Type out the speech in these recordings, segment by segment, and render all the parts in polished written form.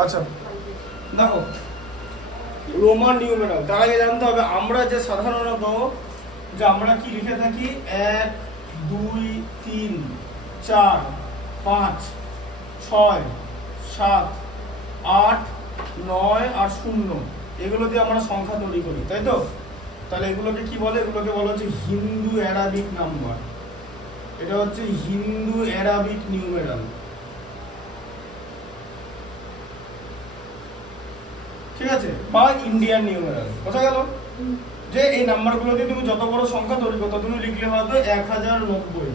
আচ্ছা দেখো, Roman numeral তার আগে জানতে হবে আমরা যে সাধারণত যে আমরা কি লিখে থাকি 1 2 3 4 5 6 7 8 9 আর 0 এগুলো দিয়ে আমরা সংখ্যা তৈরি করি, তাই তো? তাহলে এগুলোকে কি বলে? এগুলোকে বলা হচ্ছে হিন্দু অ্যারাবিক নাম্বার। এটা হচ্ছে হিন্দু অ্যারাবিক নিউমেরাল, ঠিক আছে, বা ইন্ডিয়ান নিউমেরাল। বোঝা গেল যে এই নাম্বারগুলো দিয়ে তুমি যত বড় সংখ্যা তৈরি করো তুমি লিখলে হয়তো 1090।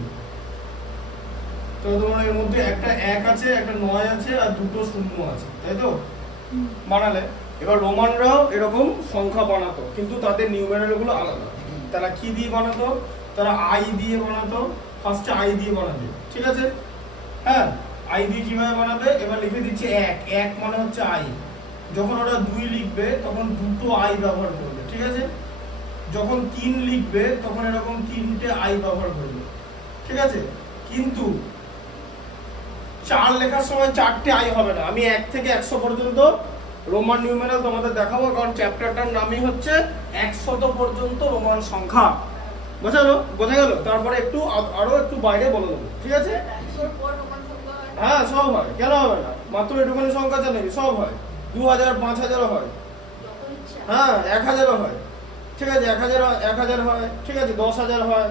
তো তোমার এর মধ্যে একটা 1 আছে, একটা 9 আছে আর দুটো 0 আছে, তাই তো? বানালে এবার রোমানরাও এরকম সংখ্যা বানাতো, কিন্তু তাদের নিউমেরাল গুলো আলাদা। তারা কি দিয়ে বানাতো? তারা আই দিয়ে বানাতো। ফার্স্টে আই দিয়ে বানাবে, ঠিক আছে? হ্যাঁ, আই দিয়ে কিভাবে বানাবে? এবার লিখে দিচ্ছে 1 1 মানে হচ্ছে আই। যখন ওরা 2 লিখবে তখন দুটো আই ব্যবহার করবে, ঠিক আছে? যখন 3 লিখবে তখন এরকম 3টে আই ব্যবহার করবে, ঠিক আছে? কিন্তু 4 লেখার সময় 4টে আই হবে না। আমি 1 থেকে 100 পর্যন্ত রোমান নিউমেরাল তোমাদের দেখাবো, কারণ চ্যাপ্টারটার নামই হচ্ছে 100 পর্যন্ত রোমান সংখ্যা। বোঝা গেল? তারপরে একটু আরো একটু বাইরে বলে দেবো, ঠিক আছে? হ্যাঁ, সব হয়, কেন হবে না? মাত্র এটুকুনি সংখ্যা জানি সব হয়। 2000 5000 হয়, হ্যাঁ 1000 হয়, ঠিক আছে? 1000 হয়, ঠিক আছে? 10000 হয়,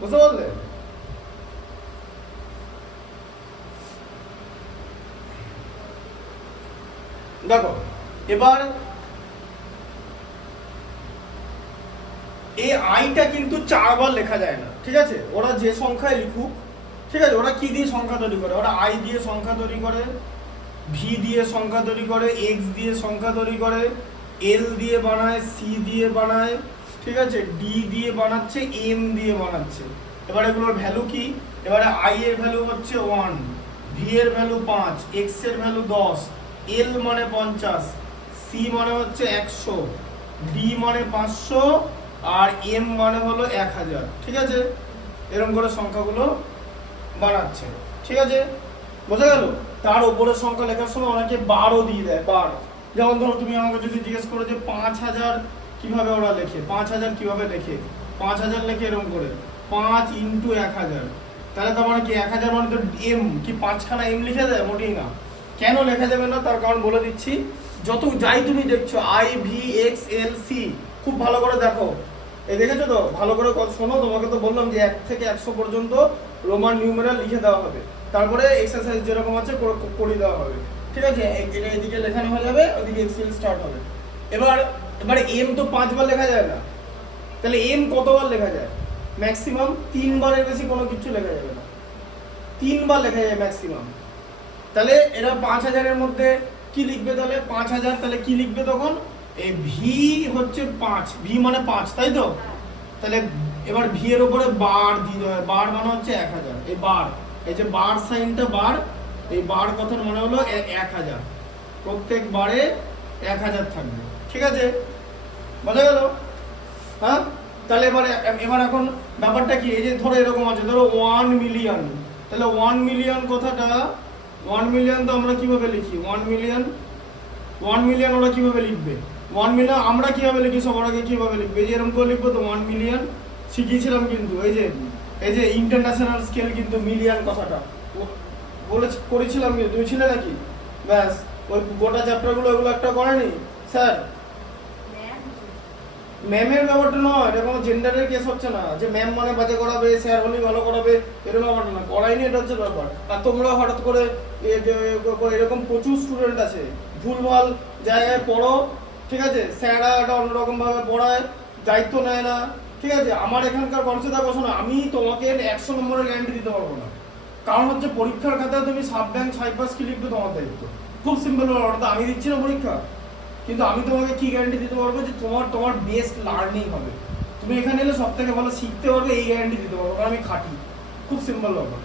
বুঝতে পারলে? দেখো এবার এই আইটা কিন্তু 4 বার লেখা যায় না, ঠিক আছে? ওরা যে সংখ্যায় লিখুক, ঠিক আছে, ওরা কি দিয়ে সংখ্যা তৈরি করে? ওরা আই দিয়ে সংখ্যা তৈরি করে, ভি দিয়ে সংখ্যা তৈরি করে, এক্স দিয়ে সংখ্যা তৈরি করে, এল দিয়ে বানায়, সি দিয়ে বানায়, ঠিক আছে, ডি দিয়ে বানাচ্ছে, এম দিয়ে বানাচ্ছে। এবার এগুলোর ভ্যালু কি? এবারে আই এর ভ্যালু হচ্ছে 1, ভি এর ভ্যালু 5, এক্স এর ভ্যালু 10, এল মানে 50, সি মানে হচ্ছে 100, ডি মানে 500 আর এম মানে হলো 1000, ঠিক আছে? এরকম করে সংখ্যাগুলো বানাচ্ছে, ঠিক আছে? বোঝা গেল? তার উপরের সংখ্যা লেখার সময় অনেকে 12 দিয়ে দেয়, 12। যেমন ধরো তুমি আমাকে যদি জিজ্ঞেস করো যে 5000 কিভাবে ওরা লেখে, 5000 কিভাবে লেখে? 5000 লেখে এরকম করে 5 × 1000। তাহলে তার মানে কি 1000 মানে তো এম, কি 5খানা এম লিখে দেয়? মোটেই না। কেন লেখা যাবে না তার কারণ বলে দিচ্ছি। যত যাই তুমি দেখছো I V X L C, খুব ভালো করে দেখো। এই দেখেছো তো? ভালো করে শোনো, তোমাকে তো বললাম যে 1 থেকে 100 পর্যন্ত রোমান নিউমেরাল লিখে দেওয়া হবে, তারপরে এক্সারসাইজ যেরকম আছে করে দেওয়া হবে, ঠিক আছে? এটা এদিকে লেখানো হয়ে যাবে, ওদিকে এক্সেল স্টার্ট হবে। এবার এম তো 5 বার লেখা যায় না, তাহলে এম কতবার লেখা যায়? ম্যাক্সিমাম 3 বারের বেশি কোনো কিছু লেখা যাবে না, 3 বার লেখা যায় ম্যাক্সিমাম। তাহলে এরা 5000 এর মধ্যে কি লিখবে? তাহলে 5000, তাহলে কি লিখবে তখন? এই ভি হচ্ছে 5, ভি মানে 5, তাই তো? তাহলে এবার ভি এর উপরে বার দিতে হয়, বার মানে হচ্ছে 1000। এই বার, এই যে বার সাইনটা বার, এই বার কথার মানে হলো 1000, প্রত্যেক বারে 1000 থাকবে, ঠিক আছে? বোঝা গেল? হ্যাঁ, তাহলে এবার এখন ব্যাপারটা কি? এই যে ধরো এরকম আছে, ধরো 1 মিলিয়ন, তাহলে 1 মিলিয়ন কথাটা, 1 মিলিয়ন তো আমরা কিভাবে লিখি? 1 মিলিয়ন ওরা কিভাবে লিখবে? 1 মিলিয়ন আমরা কিভাবে লিখি? সবার আগে কিভাবে লিখবে? এই যে এরকম করে লিখবো তো 1 মিলিয়ন শিখিয়েছিলাম, কিন্তু এই যে ইন্টারন্যাশনাল স্কেল কিন্তু মিলিয়ন কথাটা করেছিলাম, তুমি ছিলে নাকি? ব্যাস, ওই গোটা চ্যাপ্টারগুলো ওগুলো একটা করেনি স্যার। ম্যামের ব্যাপারটা নয়, এটা কোনো জেন্ডারের কেস হচ্ছে না যে ম্যাম মানে বাজে করাবে, স্যার হলেই ভালো করাবে, এরকম ব্যাপারটা না, করাইনি, এটা হচ্ছে ব্যাপার। আর তোমরা হঠাৎ করে এরকম প্রচুর স্টুডেন্ট আছে ভুলভাল জায়গায় পড়ো, ঠিক আছে? স্যাররা এটা অন্যরকম ভাবে পড়ায়, দায়িত্ব নেয় না, ঠিক আছে? আমার এখানকার কনসেপ্ট বসো না, আমি তোমাকে 100 নম্বরের গ্যারান্টি দিতে পারবো না, কারণ হচ্ছে পরীক্ষার খাতায় তুমি সাব ব্যাংক সাইপাস কি লিখবে তোমার দায়িত্ব। খুব সিম্পল ব্যাপার, তো আমি দিচ্ছি না পরীক্ষা, কিন্তু আমি তোমাকে কি গ্যারান্টি দিতে পারবো যে তোমার বেস্ট লার্নিং হবে, তুমি এখানে এলে সব থেকে ভালো শিখতে পারবে, এই গ্যারান্টি দিতে পারবো, কারণ আমি খাটি। খুব সিম্পল ব্যাপার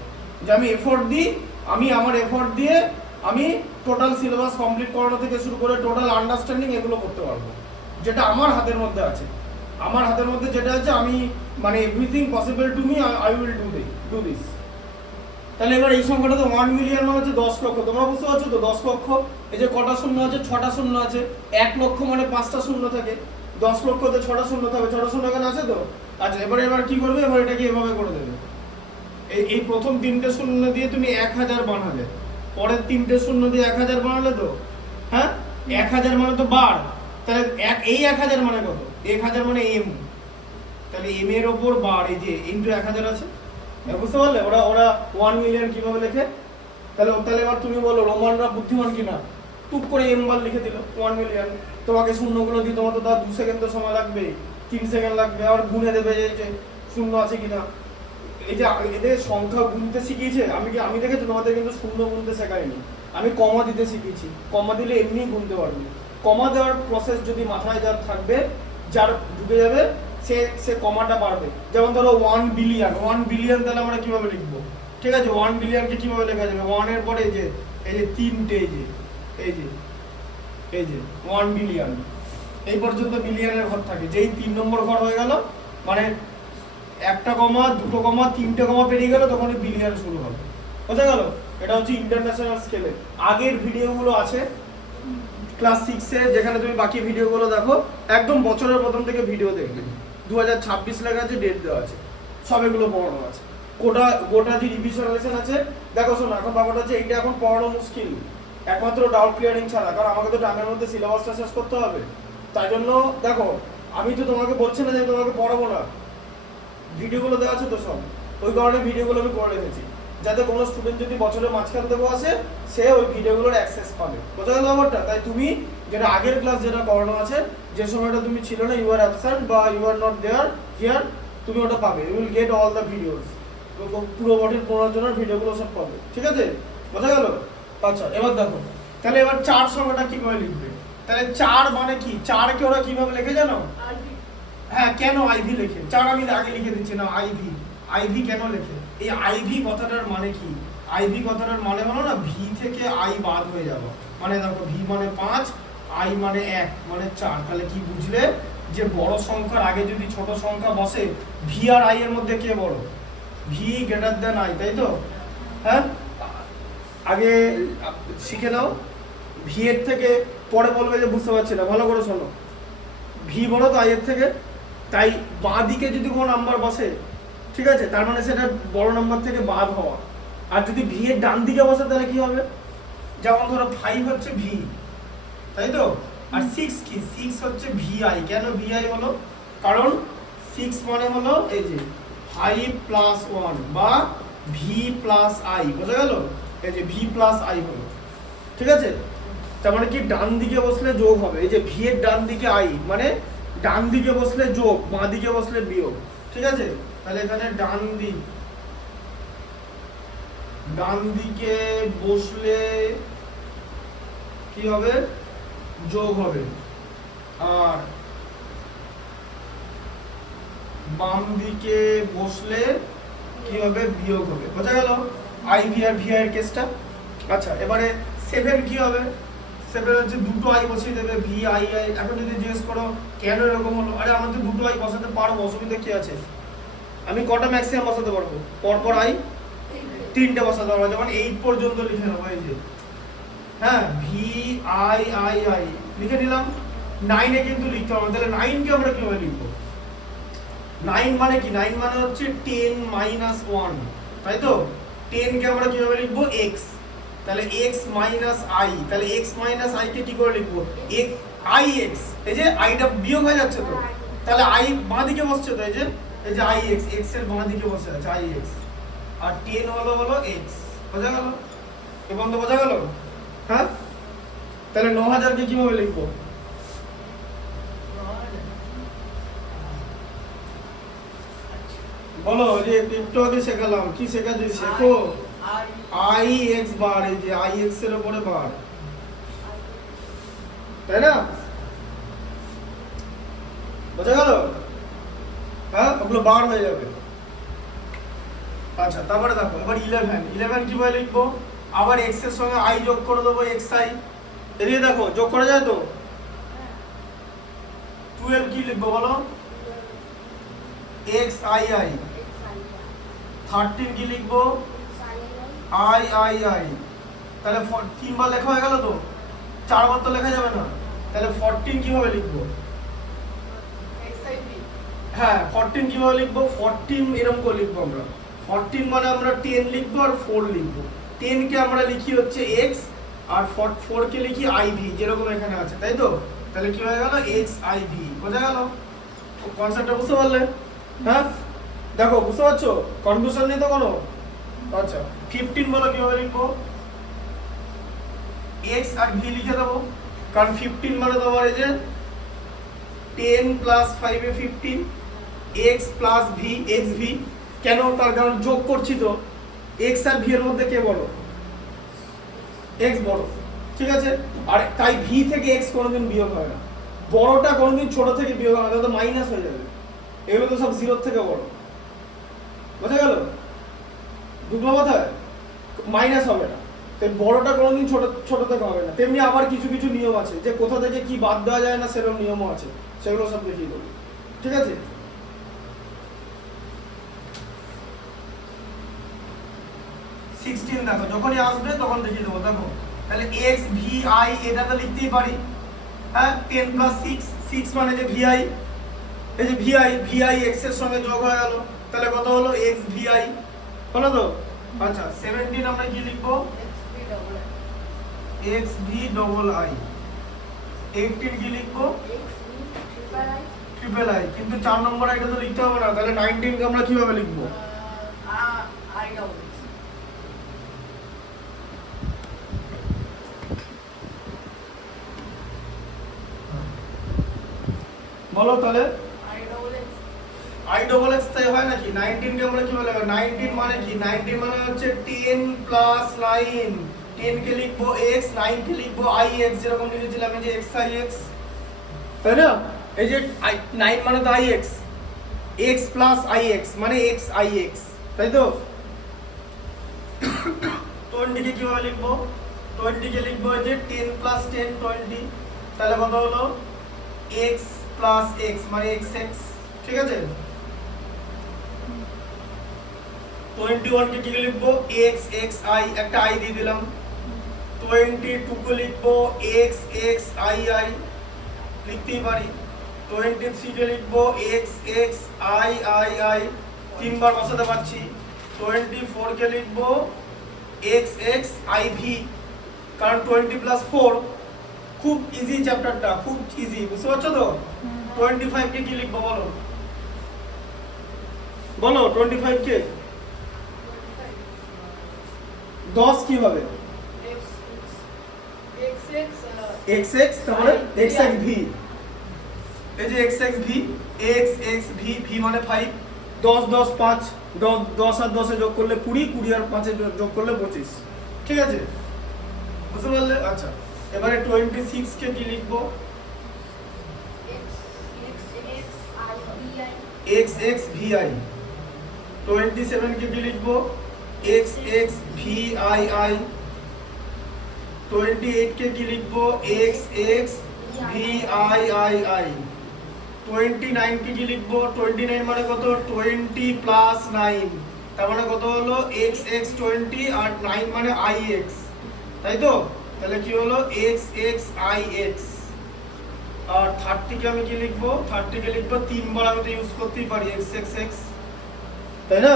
যে আমি এফোর্ট দিই, আমি আমার এফোর্ট দিয়ে আমি টোটাল সিলেবাস কমপ্লিট করানো থেকে শুরু করে টোটাল আন্ডারস্ট্যান্ডিং এগুলো করতে পারবো, যেটা আমার হাতের মধ্যে আছে। আমার হাতের মধ্যে যেটা আছে, আমি মানে everything possible to me, I will do this. তাহলে এবার এই সংখ্যাটা তো 1 মিলিয়ন মানে হচ্ছে 10 লক্ষ। তোমরা বুঝতে পারছো তো? 10 লক্ষ, এই যে কটা শূন্য আছে, 6টা শূন্য আছে। 1 লক্ষ মানে 5টা শূন্য থাকে, 10 লক্ষতে 6টা শূন্য থাকে, 6টা শূন্য এখানে আছে তো। আচ্ছা, এবার কি করবে? এবার এটাকে এভাবে করে দেবে। এই প্রথম 3টে শূন্য দিয়ে তুমি 1000 বানালে, পরের 3টে শূন্য দিয়ে 1000 বানালে তো, হ্যাঁ 1000 মানে তো বার। তাহলে এই 1000 মানে কত? 1000 মানে এম, তাহলে এম এর ওপর বার, এই যে ইনটু 1000 আছে। বুঝতে পারলে? ওরা 1 মিলিয়ন কিভাবে লেখে? তাহলে এবার তুমি বলো রোমানরা বুদ্ধিমান কিনা? টুক করে এম বার লিখে দিল 1 মিলিয়ন। তোমাকে শূন্যগুলো দিয়ে তোমার তো 2 সেকেন্ড সময় লাগবে, 3 সেকেন্ড লাগবে, আর গুনে দেবে যে শূন্য আছে কিনা। এই যে এদের সংখ্যা গুনতে শিখিয়েছে, আমি দেখেছি তোমাদের কিন্তু শূন্য গুনতে শেখায়নি, আমি কমা দিতে শিখিয়েছি। কমা দিলে এমনি গুনতে পারবে। কমা দেওয়ার প্রসেস যদি মাথায় যার থাকবে, যার ঢুকে যাবে, সে কমাটা পারবে। যেমন ধরো 1 বিলিয়ন, তাহলে আমরা কিভাবে লিখবো? ঠিক আছে, 1 বিলিয়নকে কিভাবে লেখা যাবে? 1 এর পরে এই যে 3টে, এই যে 1 বিলিয়ন, এই পর্যন্ত বিলিয়নের ঘর থাকে। যেই 3 নম্বর ঘর হয়ে গেল, মানে একটা কমা, দুটো কমা, 3টে কমা পেরিয়ে গেল, তখন বিলিয়ন শুরু হবে। বোঝা গেল? এটা হচ্ছে ইন্টারন্যাশনাল স্কেলে। আগের ভিডিওগুলো আছে ক্লাস 6 এ, যেখানে তুমি বাকি ভিডিওগুলো দেখো, একদম বছরের প্রথম থেকে ভিডিও দেখবে। 2026 লেখা আছে, ডেট দেওয়া আছে, সব এগুলো পড়ানো আছে। গোটা যে রিভিশনালাইজেশন আছে, দেখো শোনো, এখন ব্যাপারটা হচ্ছে এইটা এখন পড়ানো মুশকিল, একমাত্র ডাউট ক্লিয়ারিং ছাড়া। কারণ আমাকে তো টাইমের মধ্যে সিলেবাসটা শেষ করতে হবে। তাই জন্য দেখো, আমি তো তোমাকে বলছি না যে তোমাকে পড়াবো না, ভিডিওগুলো দেওয়া আছে তো সব, ওই কারণে ভিডিওগুলো আমি করে রেখেছি, যাতে কোনো স্টুডেন্ট যদি বছরের মাঝখান থেকেও আসে, সে ওই ভিডিওগুলোর অ্যাক্সেস পাবে। বোঝা গেল ব্যাপারটা? তাই তুমি যেটা আগের ক্লাস যেটা করানো আছে, যে সময়টা তুমি ছিল না, ইউ আর অ্যাবসেন্ট বা you are not there here, তুমি ওটা পাবে। You will get all the videos, পুরো বডির পুনর্জনের ভিডিওগুলো সব পাবে। ঠিক আছে, বোঝা গেল? আচ্ছা, এবার দেখো, তাহলে এবার 4 সংখ্যাটা কি করে লিখবে? তাহলে 4 মানে কি? 4কে ওরা কিভাবে লেখে জানো? হ্যাঁ, কেন আইভি লেখে? 4 আমি আগে লিখে দিচ্ছি না, আইভি কেন লেখে? এই আইভি কথাটার মানে কি? আইভি কথাটার মানে হলো না, ভি থেকে আই বাদ হয়ে যাবে। মানে দেখো, ভি মানে 5, আই মানে 1, মানে 4। তাহলে কি বুঝলে? যে বড় সংখ্যার আগে যদি ছোট সংখ্যা বসে, ভি আর আই এর মধ্যে কে বড়? ভি গ্রেটার দেন আই, তাই তো? হ্যাঁ, আগে শিখে নাও। ভি এর থেকে পরে বলবে যে বুঝতে পারছি না, ভালো করে শোনো। ভি বড় তো আই এর থেকে, তাই বাঁ দিকে যদি কোনো নাম্বার বসে, ঠিক আছে, তার মানে সেটা বড় নাম্বার থেকে বাদ হওয়া। আর যদি ভি এর ডান দিকে বসে, তাহলে কি হবে? যেমন ধরো 5 হচ্ছে ভি, তাই তো? আর 6 কি? 6 হচ্ছে ভি আই। কেন ভি আই হলো? কারণ 6 মানে হলো এই যে 5 প্লাস 1 বা ভি প্লাস আই। বোঝা গেল? এই যে ভি প্লাস আই হলো। ঠিক আছে, তার মানে কি ডান দিকে বসলে যোগ হবে। এই যে ভি এর ডান দিকে আই, মানে ডান দিকে বসলে যোগ, বাঁ দিকে বসলে বিয়োগ। ঠিক আছে, তাহলে এখানে ডান দিকে বসলে কি হবে? যোগ হবে। আর বাম দিকে বসলে কি হবে? বিয়োগ হবে। বোঝা গেল আই ভি আর ভি আই এর কেসটা? আচ্ছা, এবারে 7 কি হবে? 7 হচ্ছে দুটো আই বসিয়ে দেবে, ভি আই আই। এখন যদি জিজ্ঞেস করো কেন এরকম হলো, আরে আমাদের দুটো আই বসাতে পারবো, অসুবিধা কি আছে? আমি কটা ম্যাক্সিমাম বসাতে পারবো? পরপর আই 3টে বসাতে পারবো। যেমন 8 পর্যন্ত লিখে নেবো, এই যে, হ্যাঁ, ভি আই আই আই লিখে নিলাম। 9 এ কিন্তু লিখতে হবে। তাহলে 9 কে আমরা কিভাবে লিখবো? 9 মানে কি? 9 মানে হচ্ছে 10 মাইনাস 1, তাই তো? 10 কে আমরা কিভাবে লিখবো? x। তাহলে x মাইনাস i। তাহলে x মাইনাস i কে কি করে লিখবো? ix। এই যে আইটা বিয়োগ হয়ে যাচ্ছে তো, তাহলে i বাঁ দিকে বসছে তো, এই যে ix, x এর বাঁ দিকে বসে আছে ix। আর 10 হলো x। বোঝা গেল? এ বন্ধ বোঝা গেল? হ্যাঁ, তাহলে 9000 কে কিভাবে লিখবো? বলো, যে একটু আগে শেখালাম, কি শেখাচ্ছি? শেখো। আই এক্স বার, এই যে আই এক্স এর উপরে বার, তাই না? বোঝা গেল? হ্যাঁ, ওগুলো বার হয়ে যাবে। আচ্ছা, তারপরে দেখো, এবার 11 কিভাবে লিখবো? আবার এক্স এর সঙ্গে আই যোগ করে দেবো, এক্স আই। এদিকে দেখো, যোগ করা যায় তো? 12 কি লিখবো বলো? X I I. 13 কি লিখবো? আই আই আই, তাহলে 3 বার লেখা হয়ে গেল তো, 4 বার তো লেখা যাবে না, তাহলে 14 কিভাবে লিখবো? হ্যাঁ 14 কিভাবে লিখবো? 14 এরকম করে লিখবো আমরা, 14 মানে আমরা 10 লিখবো আর 4 লিখবো। 10 কে আমরা লিখি হচ্ছে x আর 4 কে লিখি iv, যেরকম এখানে আছে, তাই তো? তাহলে কি হয়ে গেল? x iv। বোঝা গেল কনসেপ্টটা? বুঝতে পারলে? হ্যাঁ দেখো বুঝতে পারছো, কনফিউশন নেই তো কোনো? আচ্ছা 15 বলো কিভাবে লিখবো? x আর v লিখে দেবো, কারণ 15 মানে তোমার এই যে 10 প্লাস 5 এ 15, x প্লাস v, xv। কেন? তার কারণ যোগ করছি তো, x আর v এর মধ্যে কে বড়? x বড়, ঠিক আছে? আর তাই v থেকে x কোনোদিন বিয়োগ হয় না, বড়টা কোনোদিন ছোট থেকে বিয়োগ হয় না, তাহলে তো মাইনাস হয়ে যাবে। এগুলো তো সব 0 থেকে বড়। বোঝা গেল? দুটো কথায় মাইনাস হবে না, তাই বড়টা কোনোদিন ছোট থেকে হবে না। তেমনি আবার কিছু কিছু নিয়ম আছে যে কোথা থেকে কি বাদ দেওয়া যায় না, সেরকম নিয়মও আছে, সেগুলো সব দেখিয়ে দেবো, ঠিক আছে? দেখো যখনই আসবে তখন দেখিয়ে দেবো। দেখো তাহলে x vi এটা তো লিখতেই পারি, হ্যাঁ 10 প্লাস 6 মানে যে vi, এই যে vi x এর সঙ্গে যোগ হয়ে গেল, তাহলে কত হলো? x vi হলো তো? আচ্ছা 17 আমরা কি লিখবো? x v double i। 18 কি লিখবো? Triple i। কিন্তু 4 নম্বর আইটা তো লিখতে হবে না, তাহলে 19 কে আমরা কিভাবে লিখবো? বলো তাহলে i ডবল x তাই হয় নাকি? 19 কে আমরা কিভাবে লিখবো? 19 মানে কি? 19 মানে হচ্ছে 10 প্লাস 9। 10 কে লিখবো x, 9 কে লিখবো ix, যেরকম লিখেছিলাম এই যে x ix, তাই না? এই যে 9 মানে তো ix, x প্লাস ix মানে x ix, তাই তো? 20 কে কিভাবে লিখবো? 20 কে লিখবো এই যে 10 প্লাস 10 20, তাহলে কত হলো? x প্লাস x মানে xx, ঠিক আছে? 21 কে কি লিখবো? x x i, একটা i দিয়ে দিলাম। 22 কে লিখবো x x i i, লিখতেই পারি। 23 কে লিখবো x x i i i, তিনবার বসাতে পারছি। 24 কে লিখবো x x i v, কারণ 20 প্লাস 4, খুব ইজি চ্যাপ্টারটা, খুব ইজি, বুঝতে পারছো তো? 25 কে কি লিখবো বলো? বলো 25 কে 10 কি হবে? xx তাহলে xx v, এই যে xx v, xx v, v মানে 5, 10 10 5, 10 আর 10 এ যোগ করলে 20, 20 আর 5 এ যোগ করলে 25, ঠিক আছে? বুঝতে পারলে? আচ্ছা এবারে 26 কে কি লিখবো? xx vi। 27 কে কি লিখবো? xx vi i। 28 কে কি লিখবো? xx vi i। 29 কে কি লিখবো? 29 মানে কত? 20 প্লাস 9, তার মানে কত হলো? xx 20 আর 9 মানে ix, তাই তো? তাহলে কি হলো? xx ix। আর 30 কে আমি কি লিখবো? 30 কে লিখবো 3 বার, আমি তো ইউজ করতেই পারি xxx, তাই না?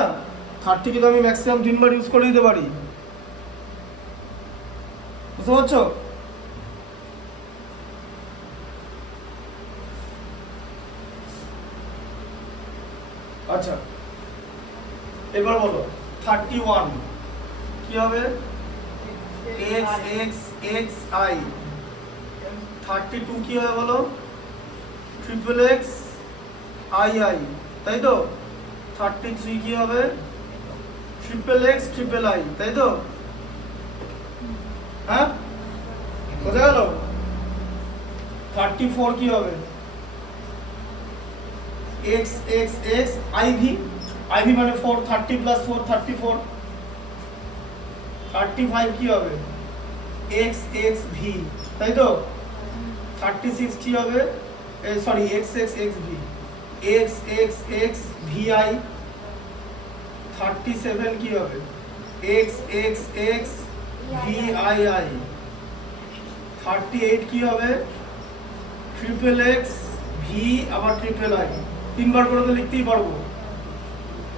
30 কে তো আমি ম্যাক্সিমাম 3 বার ইউজ করে দিতে পারি, বুঝতে পারছো? আচ্ছা এবার বলো 31 কি হবে? x x x i। 32 কি হবে বলো? ট্রিপল x i i, তাই তো? 33 কি হবে? ট্রিপল x ট্রিপল i, তাই তো? হ্যাঁ বোঝা গেল? 34 কি হবে? x x x iv, iv মানে 4, 30 প্লাস 4 34। 35 কি হবে? x x v, তাই তো? 36 কি হবে? Sorry x x x v, x x x vi। 37 কি হবে? X X X V I I. 38 কি হবে ট্রিপল এক্স ভি আবার ট্রিপল আই, তিনবার করে তো লিখতেই পারবো।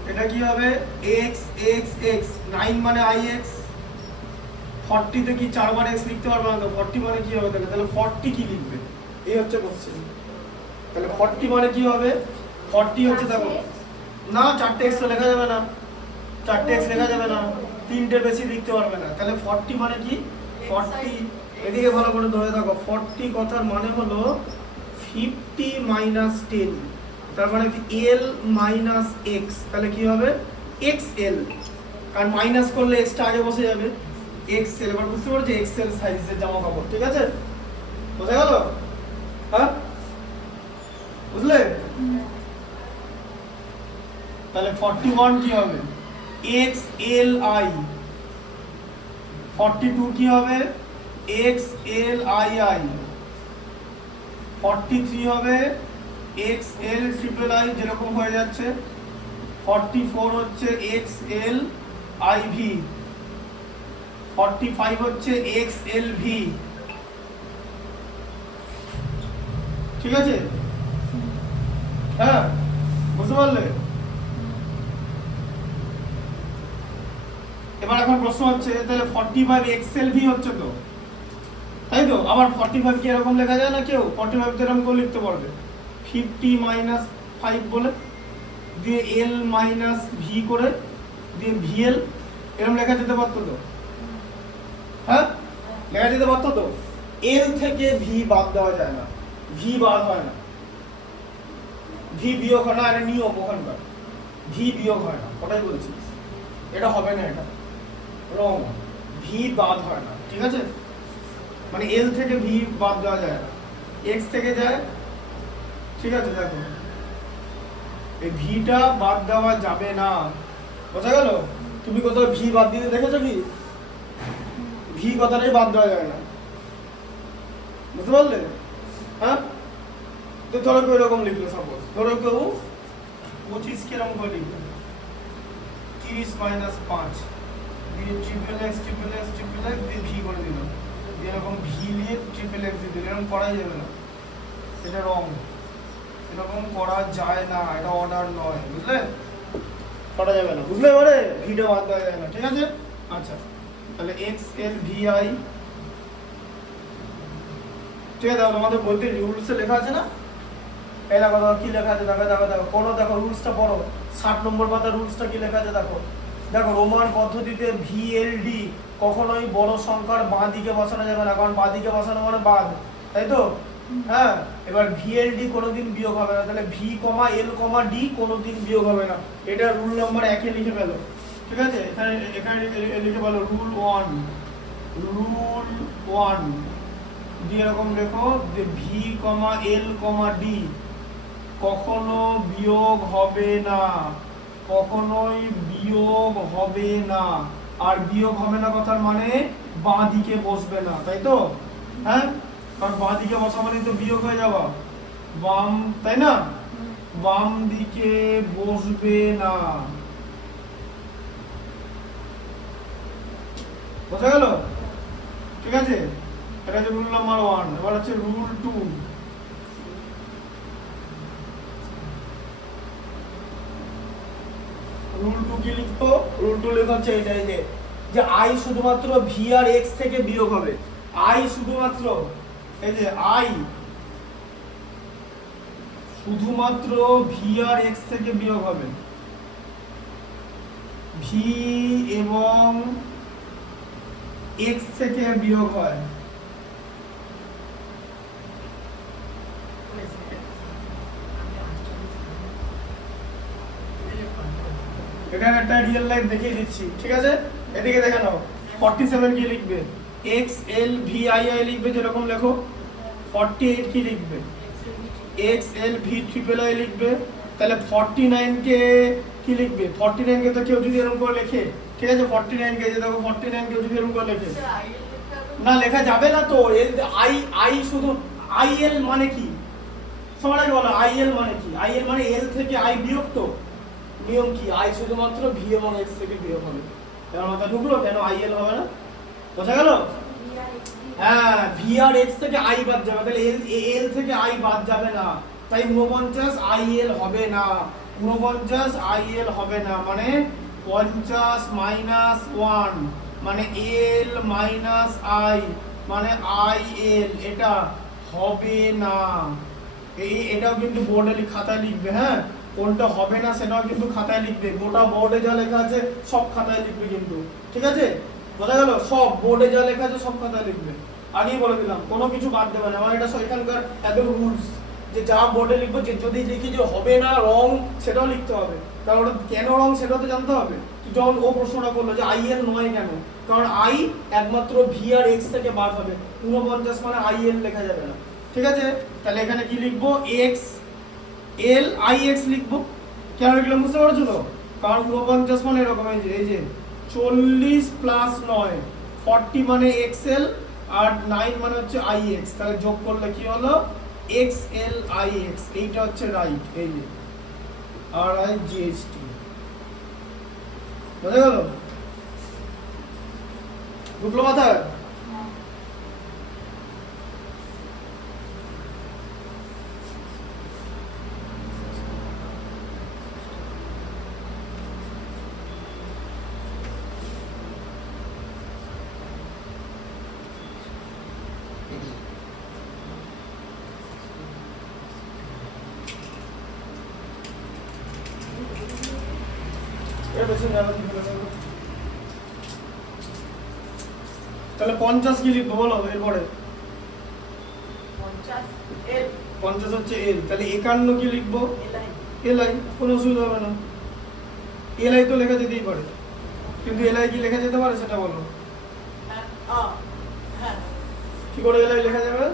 এটা কি হবে এক্স এক্স এক্স, 9 মানে আই এক্স। 40 তে কি 4 বার এক্স লিখতে পারবো না তো, 40 মানে কি হবে তাহলে 40 কি লিখবে, এই হচ্ছে কোশ্চেন। তাহলে 40 মানে কি হবে, 40 হচ্ছে দেখো না 4টে এক্স তো লেখা যাবে না, 4টে এক্স লেখা যাবে না, 3টের বেশি লিখতে পারবে না। তাহলে 40 মানে কি 40, এদিকে ভালো করে ধরে থাকো, 40 কথার মানে হলো 50 মাইনাস 10, তার মানে এল মাইনাস এক্স, তাহলে কি হবে এক্স এল, কারণ মাইনাস করলে এক্সটা আগে বসে যাবে, এক্স এল। এবার বুঝতে পারছো এক্স এল সাইজের জামা কাপড়, ঠিক আছে বোঝা গেল? হ্যাঁ বুঝলে? তাহলে 41 কি হবে এক্স এল আই, 42 কি হবে এক্স এল আই আই, 43 হবে এক্স এল ট্রিপল আই যেরকম হয়ে যাচ্ছে, 44 হচ্ছে এক্স এল আই ভি, 45 হচ্ছে এক্স এল ভি, ঠিক আছে? হ্যাঁ বুঝতে পারলে? এবার এখন প্রশ্ন হচ্ছে তাহলে 45 এক্সএল ভি হচ্ছে তো, তাই তো? আবার 45 কি এরকম লেখা যায় না কেউ? 45 তো এরকম করে লিখতে পারবে 50 মাইনাস 5 বলে, দিয়ে এল মাইনাস ভি করে, দিয়ে ভিএল, এরকম লেখা যেতে পারতো তো? হ্যাঁ লেখা যেতে পারতো তো? এল থেকে ভি বাদ দেওয়া যায় না, ভি বাদ হয় না, ভি বিয়োগ হয় না, এটা নিয়ম ওখানকার, ভি বিয়োগ হয় না, ওটাই বলছি, এটা হবে না, এটা রং, ভি বাদ হয় না, ঠিক আছে? মানে এল থেকে ভি বাদ দেওয়া যায় না, এক্স থেকে যায়, ঠিক আছে? দেখো এই ভিটা বাদ দেওয়া যাবে না, বোঝা গেল? তুমি কোথাও ভি বাদ দিতে দেখেছো কি? ভি কথাটাই বাদ দেওয়া যায় না, বুঝতে পারলে? হ্যাঁ তো ধরো কেউ এরকম লিখলো, সাপোজ ধরো কেউ 25 কিরকম করে লিখলো 30 মাইনাস 5 দিয়ে triple X triple X triple x দিয়ে ভি করে দিল, এরকম ভি দিয়ে ট্রিপল এক্স দিয়ে দিল, এরকম করাই যাবে না, এটা রং, এরকম করা যায় না, এটা অর্ডার নয়, বুঝলে? করা যাবে না, বুঝলে? এবারে ভিটা বাদ দেওয়া যায় না, ঠিক আছে? আচ্ছা তাহলে এক্স এল ভি আই, ঠিক আছে? আমাদের বইতে রুলসে লেখা আছে না, এই দেখো দেখো কি লেখা আছে, দেখো দেখো দেখো কোনো দেখো রুলসটা পড়ো, 60 নম্বর পাতা রুলসটা কি লেখা আছে দেখো, দেখো রোমান পদ্ধতিতে ভিএলডি কখনোই বড় সংখ্যার বাঁ দিকে বসানো যাবে না, কারণ বাঁ দিকে বসানো মানে বাদ, তাই তো? হ্যাঁ এবার ভিএলডি কোনোদিন বিয়োগ হবে না, তাহলে ভি কমা এল কমা ডি কোনোদিন বিয়োগ হবে না, এটা রুল নাম্বার 1 এ লিখে ফেলো, ঠিক আছে? এখানে এখানে লিখে ফেলো রুল 1, রুল 1 দিয়ে এরকম লেখো যে ভি কমা এল কমা ডি কখনো বিয়োগ হবে না, কখনোই বিয়োগ হবে না, আর বিয়োগ হবে না কথার মানে বাঁ দিকে বসবে না, তাই তো? হ্যাঁ কারণ বাঁ দিকে বসা মানে তো বিয়োগ হয়ে যাওয়া, বাম, তাই না? বাম দিকে বসবে না, বোঝা গেল? ঠিক আছে এটা হচ্ছে রুল নাম্বার 1। এবার হচ্ছে রুল 2, রুল 2 কি লিখবো? রুল 2 লেখা হচ্ছে এটাই যে আই শুধুমাত্র ভি আর এক্স থেকে বিয়োগ হবে, আই শুধুমাত্র, এই যে আই শুধুমাত্র ভি আর এক্স থেকে বিয়োগ হবে, ভি এবং এক্স থেকে বিয়োগ হয়, এখানে একটা রিয়েল লাইফ দেখিয়ে দিচ্ছি, ঠিক আছে? এদিকে দেখে নাও 47 কি লিখবে X L V I I লিখবে যেরকম লেখো, 48 কি লিখবে X L V triple I লিখবে, তাহলে 49 কে কি লিখবে? 49 কে তো কেউ যদি এরকম করে লেখে, ঠিক আছে? 49 কে যে দেখো 49 কেউ যদি এরকম করে লেখে না, লেখা যাবে না তো, আই আই শুধু আই এল মানে কি সবাই বলো, আই এল মানে কি? আই এল মানে এল থেকে আই বিয়োগ, তো নিয়ম কি আই শুধুমাত্র ভি এবং এক্স থেকে বিয়োগ হবে, কেন মাথা ঢুকলো, কেন আইএল হবে না? বোঝা গেল? হ্যাঁ, ভি আর এক্স থেকে আই বাদ যাবে, তাহলে এল থেকে আই বাদ যাবে না, তাই 49 আইএল হবে না, 49 আইএল হবে না, মানে 50 মাইনাস 1 মানে এল মাইনাস আই মানে আই এল, এটা হবে না। এটাও কিন্তু বোর্ডে খাতায় লিখবে, হ্যাঁ কোনটা হবে না সেটাও কিন্তু খাতায় লিখবে, গোটা বোর্ডে যা লেখা আছে সব খাতায় লিখবে কিন্তু, ঠিক আছে? বোঝা গেল? সব বোর্ডে যা লেখা আছে সব খাতায় লিখবে, আগেই বলে দিলাম, কোনো কিছু বাদ দেবে না, আমার এটা এখানকার একদম রুলস, যে যা বোর্ডে লিখবো, যে যদি লিখি যে হবে না রং সেটাও লিখতে হবে, কারণ ওটা কেন রং সেটাও তো জানতে হবে। যখন ও প্রশ্নটা করলো যে আই এল নয় কেন, কারণ আই একমাত্র ভি আর এক্স থেকে বাদ হবে, 49 মানে আই এল লেখা যাবে না, ঠিক আছে? তাহলে এখানে কি লিখবো, এক্স এল আই এক্স লিখবো, কেন লিখলাম বুঝতে পারছো তো? কারণ 49 মানে এরকম, এই যে 40 প্লাস 9 40 মানে এক্স এল আর 9 মানে হচ্ছে আই এক্স, তাহলে যোগ করলে কি হলো এক্স এল আই এক্স, এইটা হচ্ছে রাইট, এই যে আর আই জি এস টি, বুঝে গেল? ঢুকলো মাথায়? তাহলে 50 কি লিখবো বলো এরপরে? 50 হচ্ছে এল, তাহলে 51 কি লিখবো? এলআই, কোনো অসুবিধা হবে না, এলআই তো লেখা যেতেই পারে, কিন্তু এলআই কি লেখা যেতে পারে সেটা বলো? কি করে এলআই লেখা যাবে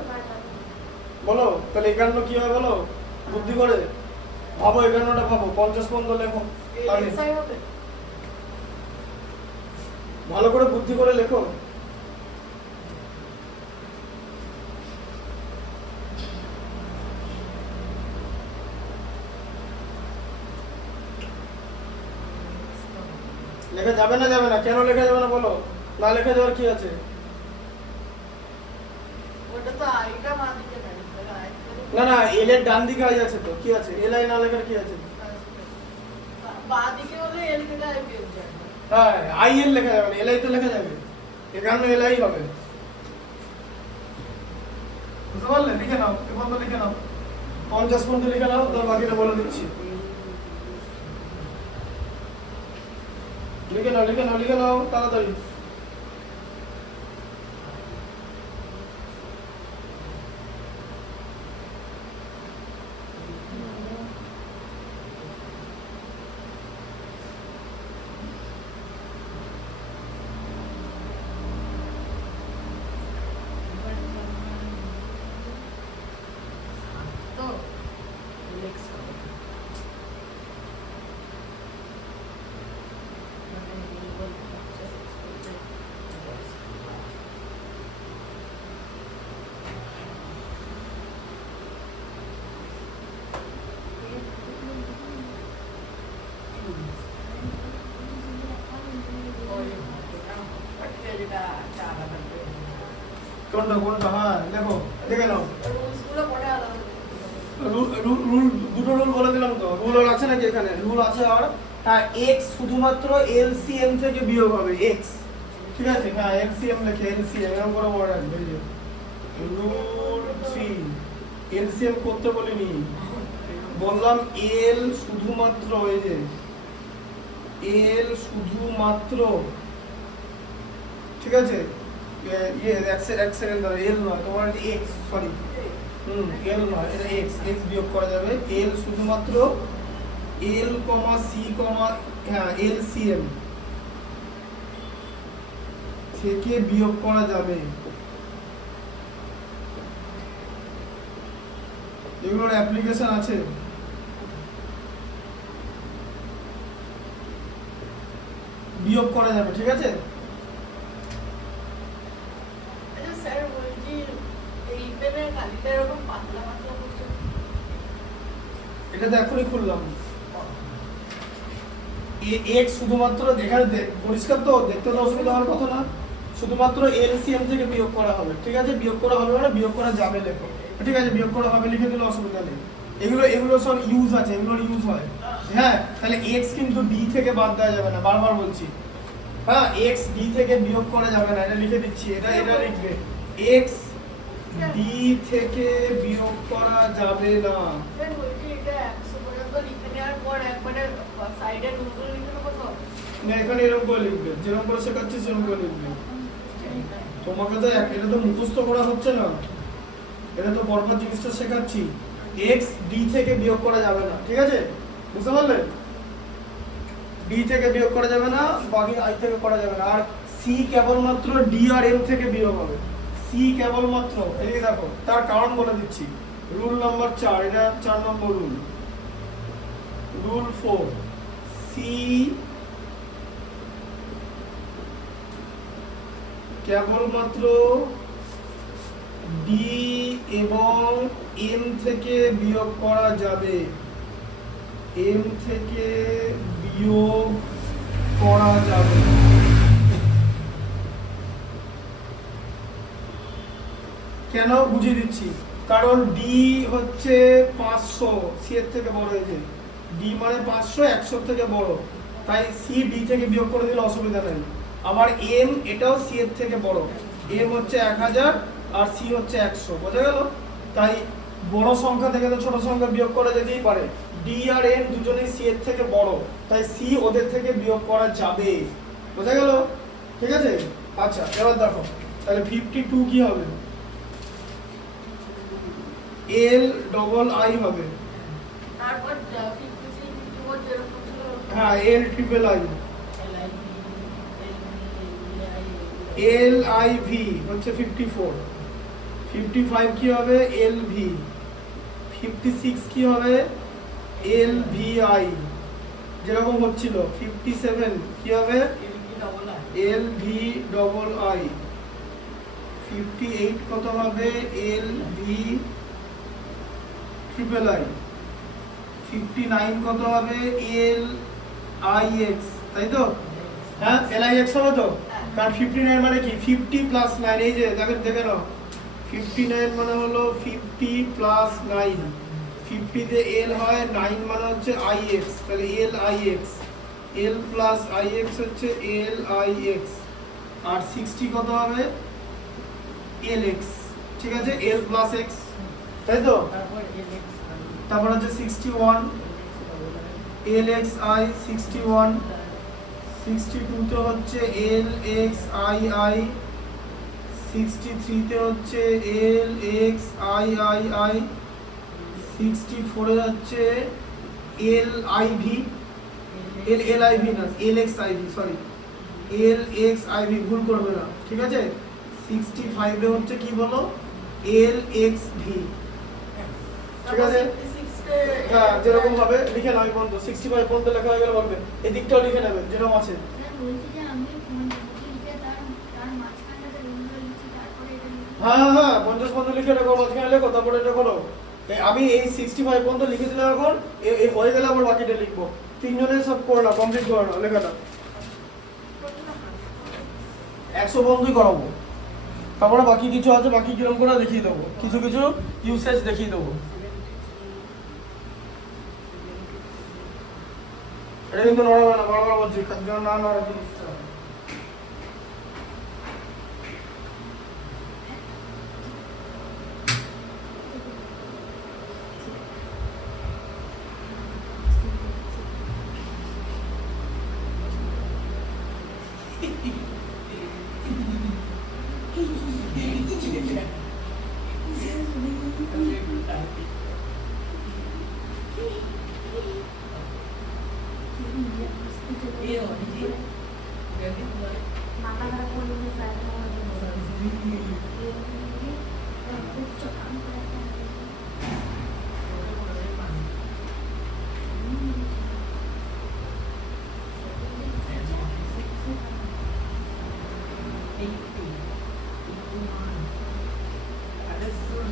বলো? তাহলে 51 কি হয় বলো, বুদ্ধি করে ভাবো, 51টা ভাবো, 50 পর্যন্ত লেখো, ভালো করে বুদ্ধি করে লেখো। লেখা যাবে না, যাবে না, কেন লেখা যাবে না বলো? না লেখা যাওয়ার কি আছে? না না, এল এর ডান দিকে আই আছে তো, কি আছে? এল আই না লেখার কি আছে? হ্যাঁ, আই এল লেখা যাবে না, এল আই তো লেখা যাবে, এখানে এল আই হবে, বুঝতে পারলে? লিখে নাও, এখন তো লিখে নাও, 50 পর্যন্ত লিখে নাও, তার বাকিটা বলে দিচ্ছি। লিখে নাও, লিখে নাও, লিখে নাও তাড়াতাড়ি। কোনটা কোনটা? হ্যাঁ দেখো, দেখে নাও, রুল দুটো রুল বলে দিলাম তো, রুল আছে নাকি এখানে? রুল আছে, আর হ্যাঁ এক্স শুধুমাত্র এলসিএম থেকে বিয়োগ হবে, এক্স, ঠিক আছে? হ্যাঁ এলসিএম লেখে, এলসিএম এরকম করে মনে রাখবে, এই যে রুল 3, এলসিএম করতে বলিনি, বললাম এল শুধুমাত্র, এই যে এল শুধুমাত্র, ঠিক আছে? এক সেকেন্ড ধরে, এল নয় তোমার, এক্স, সরি, এল নয়, এটা এক্স, এক্স বিয়োগ করা যাবে, এল শুধুমাত্র এল কমা সি কমা হ্যাঁ এলসিএম থেকে বিয়োগ করা যাবে, এগুলোর অ্যাপ্লিকেশন আছে, বিয়োগ করা যাবে, ঠিক আছে? এটা তো এখনই খুললাম, এক্স শুধুমাত্র এখানে পরিষ্কার তো, দেখতে তো অসুবিধা হওয়ার কথা না, শুধুমাত্র এলসিএম থেকে বিয়োগ করা হবে, ঠিক আছে? বিয়োগ করা হবে মানে বিয়োগ করা যাবে লেখো, ঠিক আছে? বিয়োগ করা হবে লিখে দিলে অসুবিধা নেই। এগুলো সব ইউজ আছে, এগুলোর ইউজ হয়। হ্যাঁ, তাহলে এক্স কিন্তু ডি থেকে বাদ দেওয়া যাবে না, বারবার বলছি। হ্যাঁ, এক্স ডি থেকে বিয়োগ করা যাবে না, এটা লিখে দিচ্ছি, এটা লিখবে, এক্স ডি থেকে বিয়োগ করা যাবে না। না, এখানে এরকম করে লিখবে, যেরকম করে শেখাচ্ছি সেরকম করে লিখবে। তোমাকে তো এটা তো মুখস্থ করা হচ্ছে না, এটা তো বরবার জিনিসটা শেখাচ্ছি। এক্স ডি থেকে বিয়োগ করা যাবে না, ঠিক আছে? বুঝতে পারলে? ডি থেকে বিয়োগ করা যাবে না, বাকি আই থেকে করা যাবে না। আর সি কেবলমাত্র ডি আর এম থেকে বিয়োগ হবে, সি কেবলমাত্র। এদিকে দেখো, তার কারণ বলে দিচ্ছি। রুল নাম্বার 4, এটা 4 নম্বর রুল। রুল 4, সি কেবলমাত্র ডি এবং এম থেকে বিয়োগ করা যাবে, এম থেকে বিয়োগ করা যাবে। কেন বুঝিয়ে দিচ্ছি, কারণ ডি হচ্ছে 500, সি এর থেকে বড় হয়েছে। ডি মানে 500, 100 থেকে বড়, তাই সি ডি থেকে বিয়োগ করে দিলে অসুবিধা নেই। আবার এম, এটাও সি এর থেকে বড়, এম হচ্ছে 1000 আর সি হচ্ছে 100, বোঝা গেল? তাই বড় সংখ্যা থেকে তো ছোট সংখ্যা বিয়োগ করা যেতেই পারে। ডি আর এম দুজনেই সি এর থেকে বড়, তাই সি ওদের থেকে বিয়োগ করা যাবে, বোঝা গেল? ঠিক আছে? আচ্ছা, এবার দেখো, তাহলে 52 কি হবে? এল ডবল আই হবে, তারপর 53 54 যেরকম ছিল, হ্যাঁ, L triple I. L I V হচ্ছে 54, 55 কি হবে? L V. 56 কি হবে? এল ভি আই, যেরকম হচ্ছিল। 57 কি হবে? L V double I. 58 কত হবে? L V triple I. 59 কত হবে? এল আই এক্স, তাই তো? হ্যাঁ, এল আই এক্স হবে তো? কারণ 59 মানে কি? 50 প্লাস 9, এই যে দেখে নাও, 59 মানে হলো 50 প্লাস 9, 50 তে এল হয়, 9 মানে হচ্ছে আই এক্স, তাহলে L I x, L plus I x হচ্ছে এল আই এক্স। আর 60 কত হবে? এল এক্স, ঠিক আছে? এল প্লাস এক্স, তাই তো? তারপর হচ্ছে 61 এল এক্স আই, 61। 62 তে হচ্ছে এল এক্স আই আই, 63 তে হচ্ছে L X I I I, 64 এ হচ্ছে L I V, L I V না, L X I V, sorry, L X I V, ভুল করবে না, ঠিক আছে? 65 এ হচ্ছে কি বলো? এল এক্স ভি, ঠিক আছে? হ্যাঁ, যেরকম ভাবে লিখে নাও পর্যন্ত, 65 পর্যন্ত লেখা হয়ে গেলে বলবে, এই দিকটাও লিখে নেবে যেরকম আছে। হ্যাঁ হ্যাঁ, 50 পর্যন্ত লিখে রাখো, মাঝখানে লেখো, তারপরে এটা করো। আমি এই 65 পর্যন্ত লিখে দিলাম, এখন এই হয়ে গেলে আবার বাকিটা লিখবো। তিনজনের সব করে নাও, কমপ্লিট করে নাও লেখাটা। 100 পর্যন্তই করাবো, তারপরে বাকি কিছু আছে, বাকি কিরকম করে দেখিয়ে দেবো, কিছু কিছু ইউসেজ দেখিয়ে দেবো। এটা কিন্তু নড়াবে না, বারবার বলছি, না নড়াবে।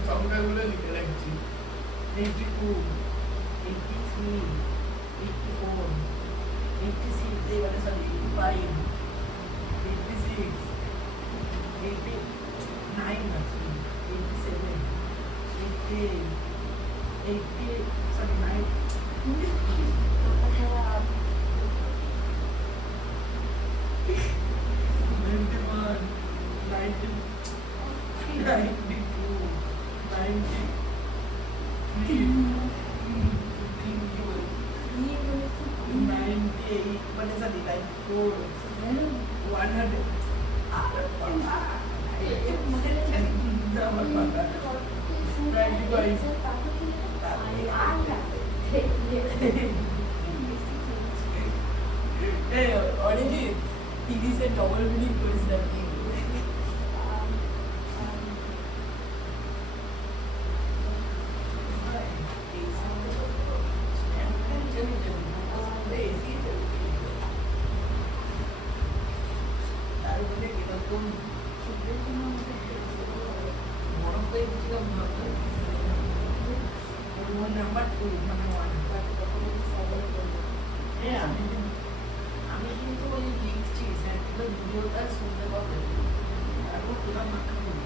সংখ্যাগুলো লিখে রাখছি, 82, 83, 84, 86 এবারে সরি 85 86 89 আছে 87 88 88 সরি 9 91 90 92 93 মানে সরি 94 100 আর পড়া আমার বাবা 95 অনেকে 30-এর ডবল মিনিং করেছিলাম নাম্বার 2 মানে 1 আমি কিন্তু ওই লিখছি স্যারগুলো ভিডিওটা শুনতে পাবে তারপর পুরো মাথা ঘুরে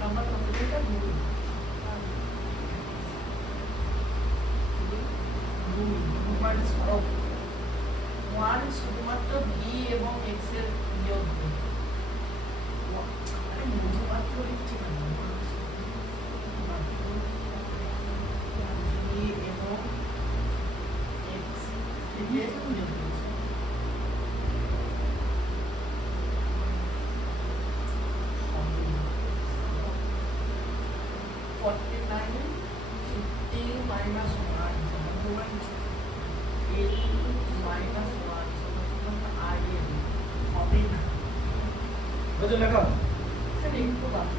নাম্বার কতটা ওয়ান শুধুমাত্র ভি এবং এক্স এর নিয়োগ শুধুমাত্র লিখছি না ভি এবং এক্স থেকে নিয়োগ করেছি 49 50 minus 1 সমান L minus 1 সমান IL হবে না বুঝলে লেখা স্যার একটু বাকি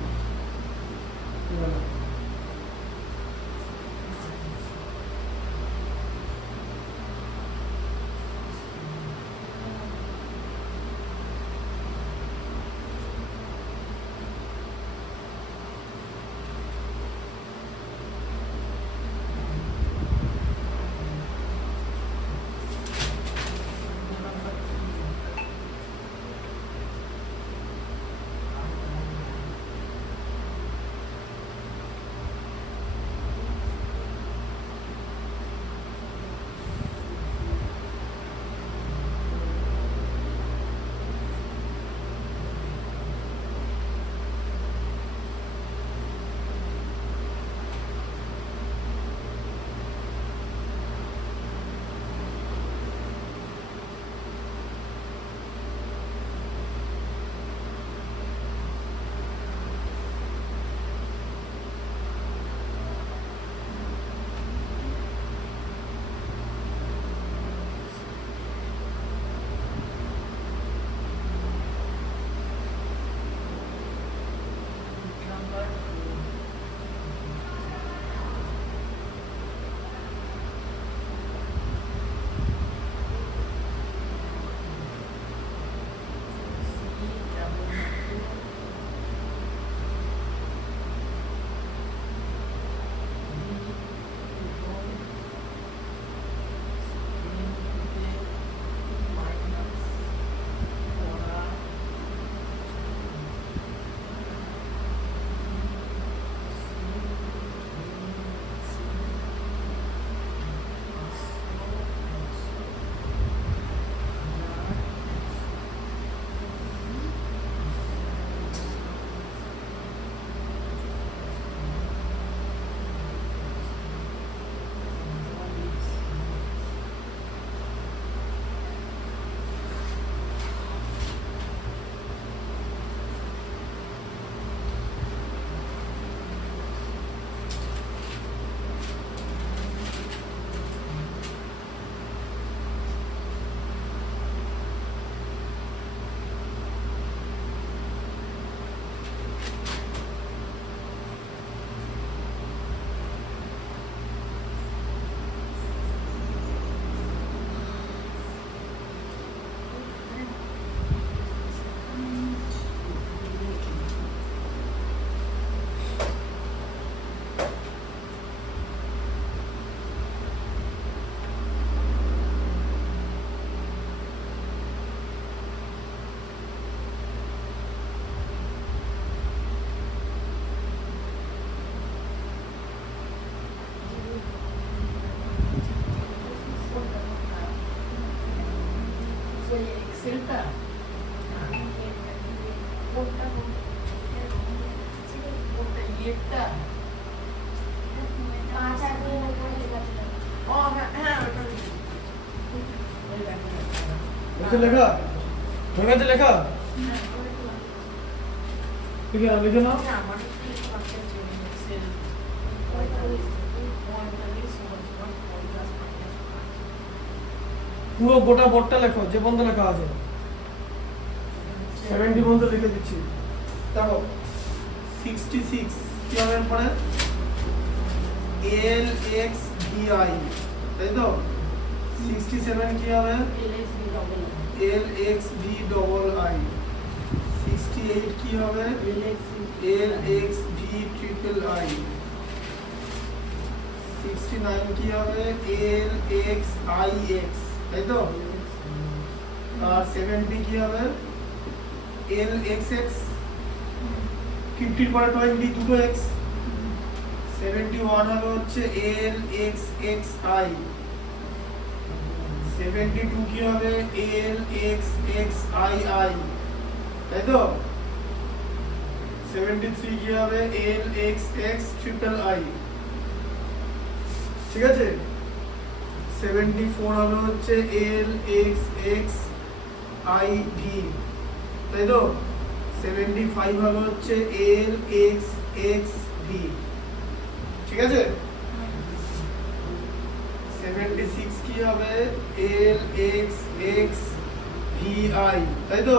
এটা কোনটা ওটা এটা পাঁচ আর দুই উপরে লেখা ছিল। ও হ্যাঁ হ্যাঁ ওটা ওই দেখো লিখে লেখা হয়ে গেছে লেখা হ্যাঁ ওটা লিখে নাও লিখে নাও আমার একটু কষ্ট চেঞ্জ সেল 45 পুরো গোটা বোর্ডটা লেখো যে বন্ধ লেখা আছে 70 পর্যন্ত লিখে দিচ্ছি দেখো 66 কি হবে এরপরে এল এক্স ভি আই তাই তো 67 কি হবে L x V double I 68 কি হবে L x V triple I 69 কি হবে এল এক্স আই এক্স তাই তো আর 70 কি হবে এল এক্স এক্স 50 পরে 20 দুটো এক্স 71 হবে হচ্ছে এল এক্স এক্স আই 72 কি হবে L X X I I তাই তো 73 কি হবে L X x triple I ঠিক আছে 74 হবে হচ্ছে L X X I V তাই তো 75 হবে হচ্ছে এল এক্স এক্স ভি ঠিক আছে 76 কি হবে L X X V I তাই তো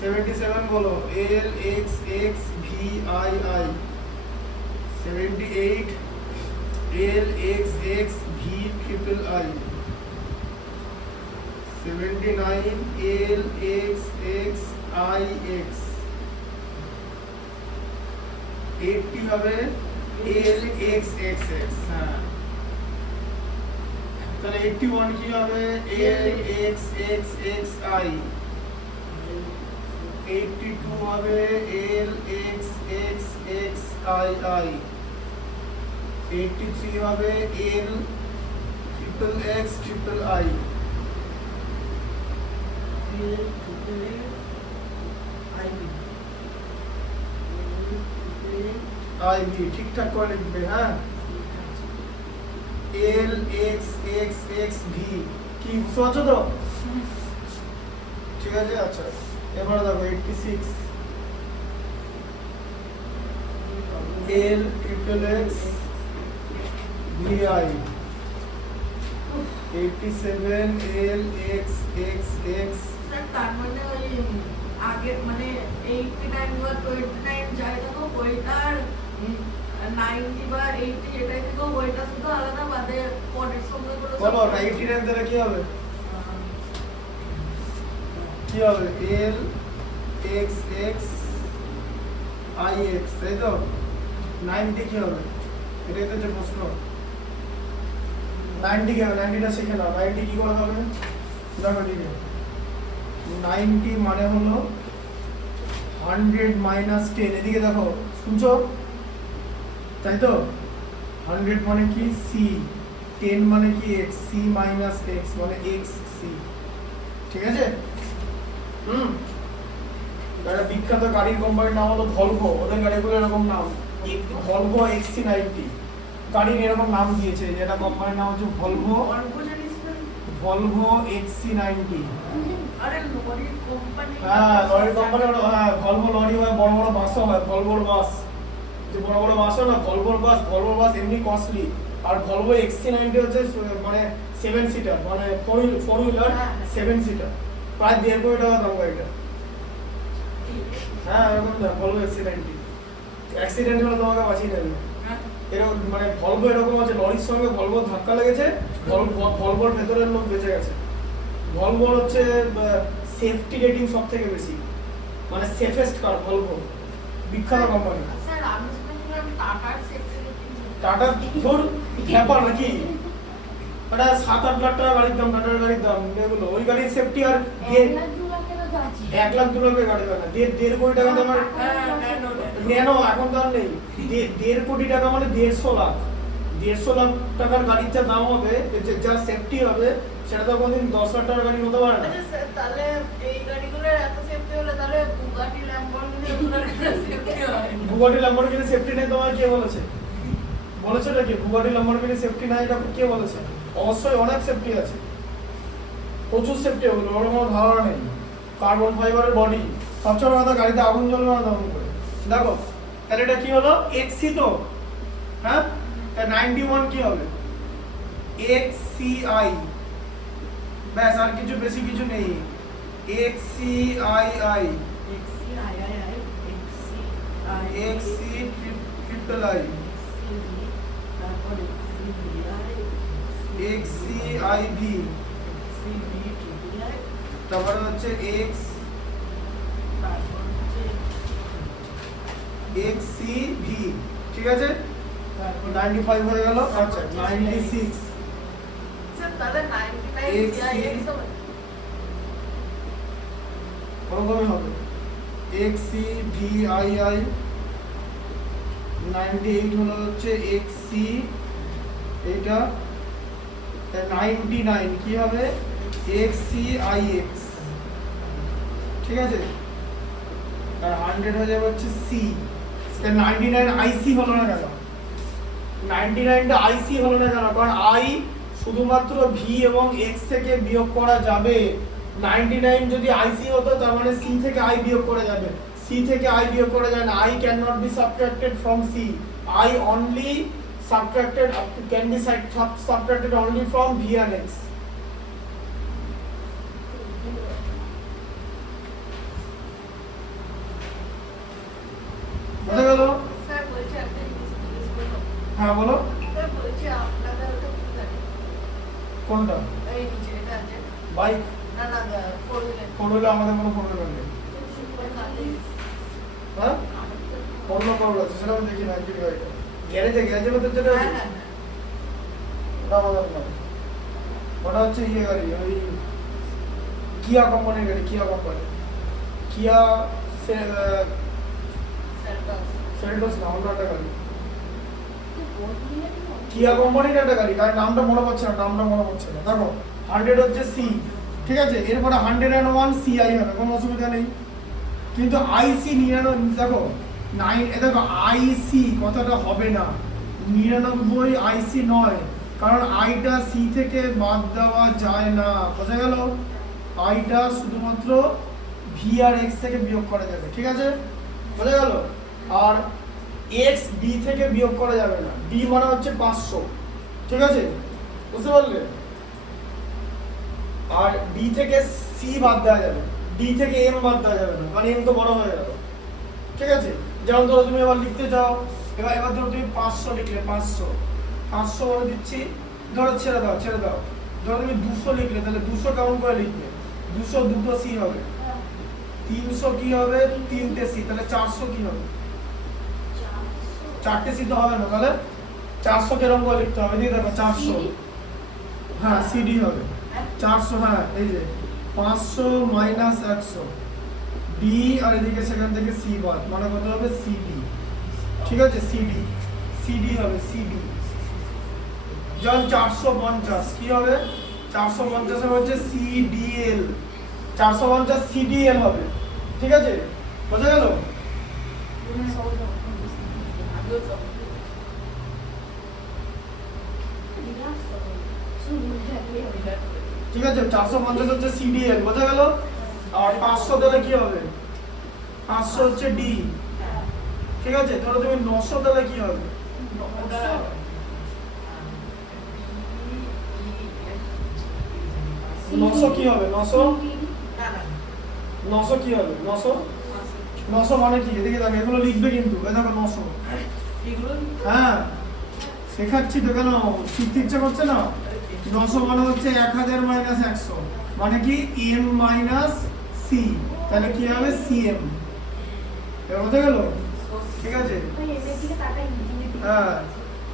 77 বলো L X X V I I 78 L X X V triple I 79 L X X I X 80 হবে এল এক্স এক্স এক্স হ্যাঁ তাহলে 81 কি হবে L X X X I 82 হবে L X X X I I 83 হবে L triple X triple I I V ঠিকঠাক করে লিখবে হ্যাঁ L X X X V কি বুঝতে পারছো তো ঠিক আছে আচ্ছা এবারে দেখো 86 L triple X V I 87 L X X X sir তার মানে ওই আগে মানে 89 বা 29 যাই দেখো ওইটার 90 বা 80 এটাই থেকে ওইটা শুধু আলাদা বাদে পরের সঙ্গে গুলো বলো 89 দ্বারা কি হবে কি হবে L X X I x তাই তো 90 কি হবে এটাই তো যে প্রশ্ন 90 কি হবে 90টা শিখে নাও 90 কি করে হবে দেখো দিকে 90 মানে হলো 100 মাইনাস 10 এদিকে দেখো শুনছো তাই তো 100 মানে কি সি 10 মানে কি x c মাইনাস x মানে x c ঠিক আছে একটা বিখ্যাত গাড়ির কোম্পানির নাম হলো ভলভো ওদের গাড়িগুলো এরকম নাম ভলভো XC90 গাড়ির এরকম নাম দিয়েছে যেটা কোম্পানির নাম হচ্ছে ভলভো অল্প জানিস না ভলভো XC90 আরে লরির কোম্পানি হ্যাঁ লরির কোম্পানি হ্যাঁ ভলভো লরি হয় বড় বড় বাসও হয় ভলভোর বাস যে বড় বড় বাস হয় না ভলভোর বাস এমনি কস্টলি আর ভলভো XC90 হচ্ছে মানে 7 সিটার মানে 4 হুইলার 7 সিটার প্রায় 1.5 কোটি টাকা দাম গাড়িটা হ্যাঁ এরকম না ভলভো XC90 অ্যাক্সিডেন্ট হলে তোমাকে বাঁচিয়ে দেবে এরকম মানে ভলভো এরকম আছে লরির সঙ্গে ভলভোর ধাক্কা লেগেছে ভলভোর ভেতরের লোক বেঁচে গেছে ভলভোর হচ্ছে সেফটি রেটিং সব থেকে বেশি মানে সেফেস্ট কার ভলভো বিখ্যাত কোম্পানি স্যার আমি শুনলাম টাটার সেক্রেটারি টাটা ধর খ্যাপা নাকি ওটা 7-8 লাখ টাকা গাড়ির দাম টাটার গাড়ির দাম এগুলো ওই গাড়ির সেফটি আর 1 লাখ 2 লাখের গাড়ি হয় না 1.5 কোটি টাকা তোমার ন্যানো এখন তো আর নেই 1.5 কোটি টাকা মানে 150 লাখ 150 লাখ টাকার গাড়ির যা দাম হবে, যা সেফটি হবে, সেটা তো কোনদিন 10 লাখ টাকার গাড়ি হতে পারে না। আচ্ছা স্যার, তাহলে এই গাড়িগুলোর এত সেফটি হলে তাহলে বুগাটি ল্যাম্বরগিনি এগুলোর সেফটি হয়? বুগাটি ল্যাম্বরগিনি সেফটি নেই তোমার কে বলেছে? বলেছে নাকি বুগাটি ল্যাম্বরগিনি সেফটি নাই? এটা কে বলেছে? অবশ্যই অনেক সেফটি আছে, প্রচুর সেফটি হবে, ওর কোনো ধারণা নেই। কার্বন ফাইবারের বডি, সবচেয়ে বড় কথা গাড়িতে আগুন জ্বলবে না তেমন করে। দেখো তাহলে এটা কি হলো? এক্সি তো, হ্যাঁ, তাহলে 91 কি হবে? এক্সিআই, ব্যাস, আর কিছু বেশি কিছু নেই। এক্সিআইআই, এক্সি ট্রিপল আই, এক্সিআইভি, তারপরে হচ্ছে এক্সিভি, ঠিক আছে? 95 হয়ে গেল। আচ্ছা 96, স্যার তাহলে 99 CIX হবে? ওরকমই হবে। এক্সিভিআইআই, 98 হলো হচ্ছে এক্সি, এটা 99 কি হবে? এক্সিআইএক্স, ঠিক আছে? আর 100 হয়ে যাবে হচ্ছে সি। 99 আইসি হলো না কেন? 99টা আইসি হলো না কেন? কারণ আই শুধুমাত্র ভি এবং এক্স থেকে বিয়োগ করা যাবে। 99 যদি আইসি হতো তার মানে সি থেকে আই বিয়োগ করা যাবে, সি থেকে আই বিয়োগ করা যায় না। I can not be subtracted from C, I only subtracted can be subtracted only from v and x. বুঝা গেল? স্যার বলছি একটা জিনিস জিজ্ঞেস করবো। হ্যাঁ বলো। স্যার বলছি আপনাদের ওটা কি গাড়ি? কোনটা? এই নিচে এটা আছে? বাইক? না না, ফোর হুইলার। ফোর হুইলার আমাদের কোনো ফোর হুইলার নেই। হ্যাঁ, অন্য কারোর আছে, সেটা আমি দেখি না। কি গাড়িটা গ্যারেজের মধ্যে যেটা আছে, হ্যাঁ হ্যাঁ ওটা আমাদের নয়। ওটা হচ্ছে ইয়ে গাড়ি, ওই কিয়া কোম্পানির গাড়ি, কিয়া কোম্পানি, কিয়া সেলটস না, অন্য একটা গাড়ি, কিয়া কোম্পানির একটা গাড়ি। গাড়ির নামটা মনে পড়ছে না, দেখো 100 হচ্ছে সি, ঠিক আছে? এরপরে 101 সিআই হবে, কোনো অসুবিধা নেই। কিন্তু আইসি 99, দেখো 9, দেখো আইসি কথাটা হবে না, 99 আইসি নয়, কারণ আইটা সি থেকে বাদ দেওয়া যায় না। বোঝা গেল? আইটা শুধুমাত্র ভি আর এক্স থেকে বিয়োগ করা যাবে, ঠিক আছে? বোঝা গেল? আর এক্স ডি থেকে বিয়োগ করা যাবে না। ডি মানে হচ্ছে 500, ঠিক আছে? বুঝতে পারলে? আর ডি থেকে সি বাদ দেওয়া যাবে, ডি থেকে এম বাদ দেওয়া যাবে না, কারণ এম তো বড় হয়ে গেল, ঠিক আছে? যেমন ধরো তুমি এবার লিখতে চাও, এবার ধরো তুমি 500 লিখলে, 500 বলে দিচ্ছি, ধরো ছেড়ে দাও। ধরো তুমি 200 লিখলে, তাহলে 200 কেমন করে লিখবে? 200 দুটো সি হবে, 300 কি হবে? 3টে সি, তাহলে 400 কি হবে? 4টে সি তো হবে না, তাহলে 400 কেরকম করে লিখতে হবে? দিয়ে দেখো 400, হ্যাঁ সিডি হবে 400, হ্যাঁ এই যে 500 মাইনাস 100 ডি, আর এদিকে সেখান থেকে সি বাদ, মানে কত হবে? সিডি, ঠিক আছে? সিডি হবে, সিডি। যেমন 450 কি হবে? 450 হচ্ছে সিডিএল, 450 সিডিএল হবে, ঠিক আছে? বোঝা গেল? ঠিক আছে, 450 হচ্ছে সিডিএল, বোঝা গেল? আর 500 দিলে কি হবে? 500 হচ্ছে ডি, ঠিক আছে? ধরো তুমি 900 দিলে কি হবে? 900 কি হবে? 900 কি হবে? 900 মানে কি? এদিকে দেখো, এগুলো লিখবে কিন্তু, এই দেখো 900, হ্যাঁ শেখাচ্ছি তো, কেন শিখতে ইচ্ছা করছে না? 900 মানে হচ্ছে 1000 মাইনাস 100, মানে কি? এম মাইনাস সি, তাহলে কি হবে? সিএম। এবার বোঝা গেল? ঠিক আছে, হ্যাঁ।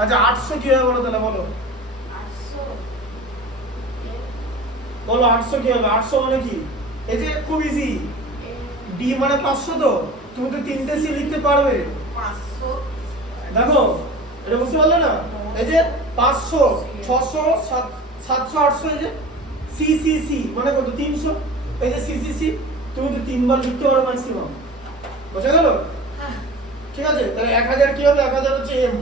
আচ্ছা 800 কি হবে বলো তাহলে, বলো 800 কি হবে? 800 মানে কি? এই যে খুব ইজি, ডি মানে 500, তো তুমি তো 3টে সি লিখতে পারবে। 500 দেখো এটা বুঝতে পারলে না? এই যে 500 600 700 800 এই যে সি সি সি মানে কত 300 এই যে সি সি সি তুমি তো তিনবার লিখতে পারো ম্যাক্সিমাম বুঝা গেল ঠিক আছে তাহলে 1000 কি হবে 1000 হচ্ছে এম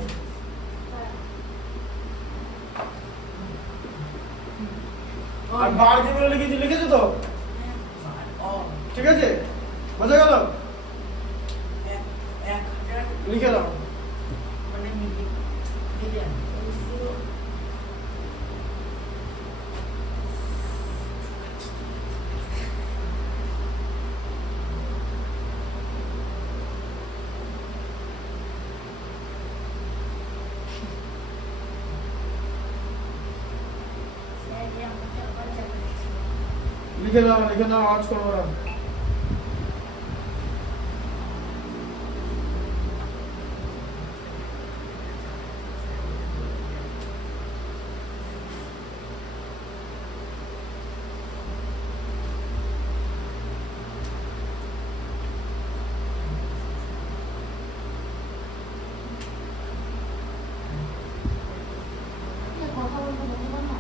আর বার যেগুলো লিখেছো তো ঠিক আছে বুঝা গেল লিখে দাও মানে মিলিয়ন লিখে দাও আওয়াজ করবো না কথা বলতে বলতে না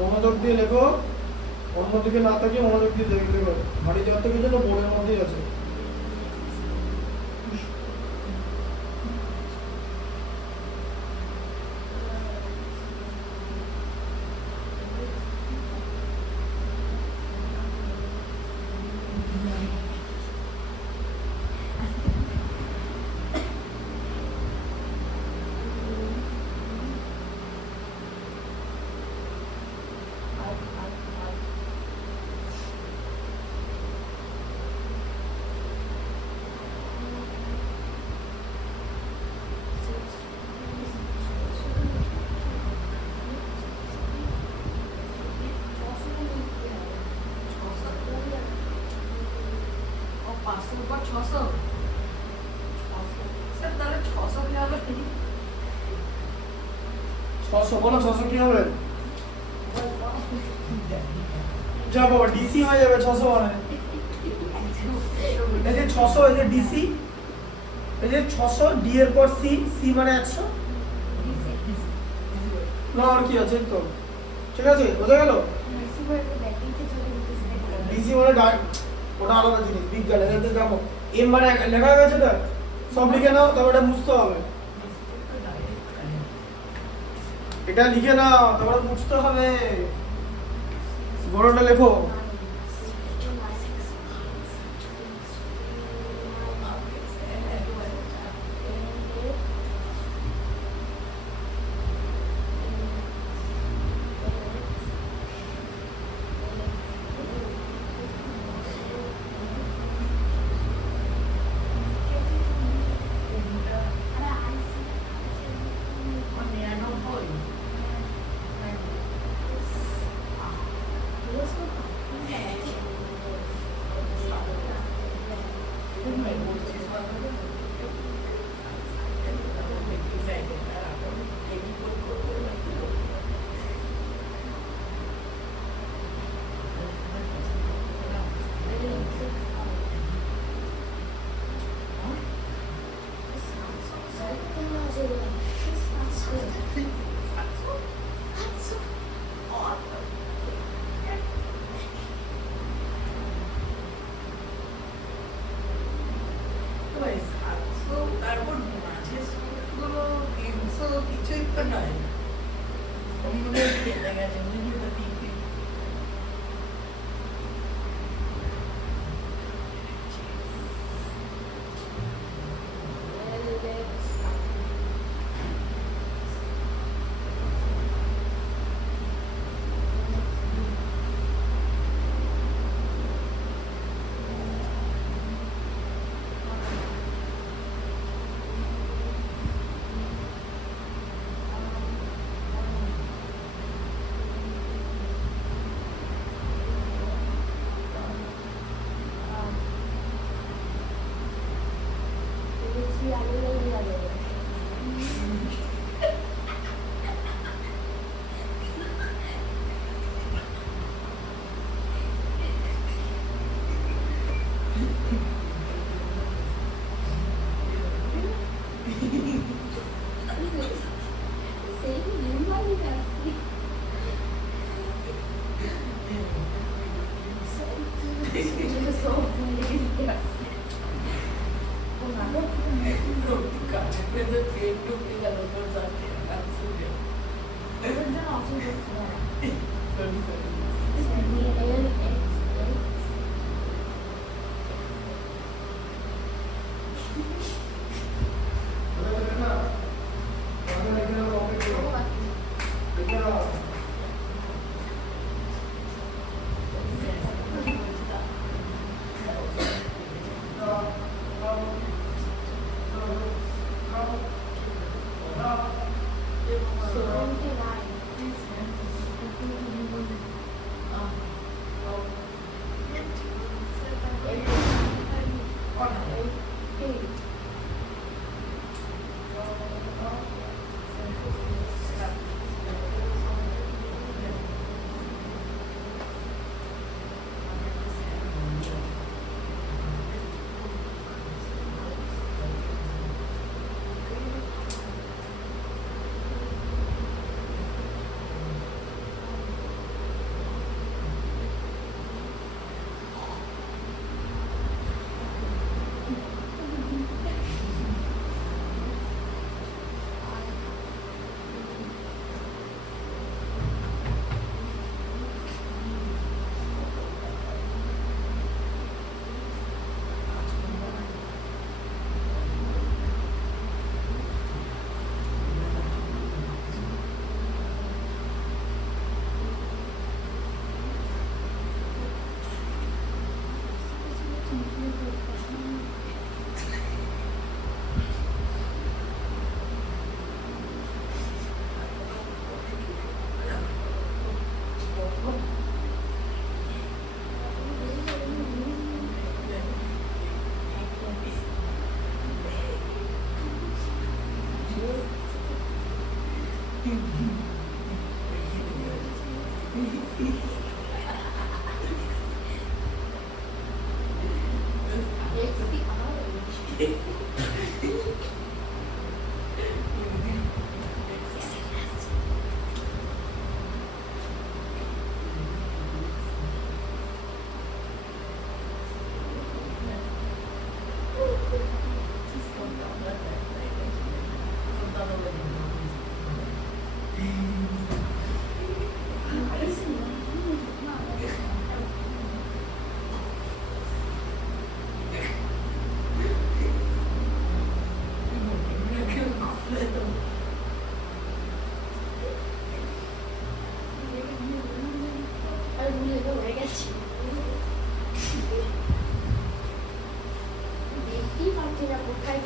মনোযোগ দিয়ে লেখো অন্যদিকে না তাকিয়ে মনোযোগ দিয়ে লেখো ভারী যত কিছু না বোর্ডের মধ্যেই আছে পাঁচশোর পর 600 স্যার তাহলে 600 কি হবে 600 বলো 600 কি হবে যা বাবা ডিসি হয়ে যাবে 600 মানে এই যে 600 এই যে ডিসি এই যে 600 ডি এর পর সি সি মানে 100 না আর কি আছে তো ঠিক আছে বোঝা গেল ডিসি মানে ওটা আলাদা জিনিস বিজ্ঞান এটাতে দেখো এম মানে লেখা গেছে তো সব লিখে নাও তারপর এটা বুঝতে হবে এটা লিখে নাও তারপর বুঝতে হবে বড়টা লেখো আমাকে সব ভুলে গেছি কানে পেতে ট্রেন ঢুকে গেল তোর সাথে আসলে ওর জন্য অসুবিধা হচ্ছে না সরি আর ভুলে তো হয়ে গেছি দেখতেই পাচ্ছি না কোথায়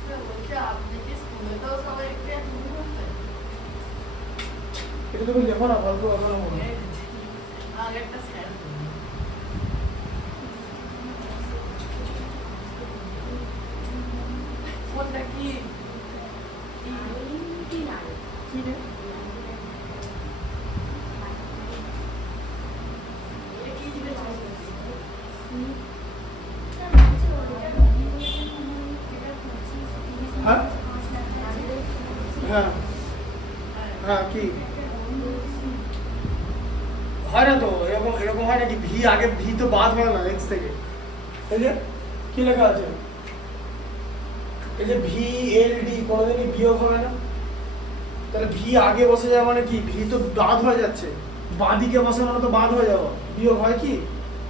স্যার বলছি আপনি কি স্কুলেতেও সবাইকে তুমি বলতেন এটা তুমি লেখো না ফালতু কথা না বলো আগেরটা স্যার কোনটা কি কি রে এটা কি জিনিস হ্যাঁ হ্যাঁ হ্যাঁ কি হয় না তো এরকম এরকম হয় নাকি ভি আগে ভি তো বাদ হয় না এক্স থেকে এই যে কি লেখা আছে এই যে ভি এল ডি কোনোদিনই বিয়োগ হবে না তাহলে ভি আগে বসে যাওয়া মানে কি ভি তো বাদ হয়ে যাচ্ছে বাঁদিকে বসে মানে তো বাদ হয়ে যাওয়া বিয়োগ হয় কি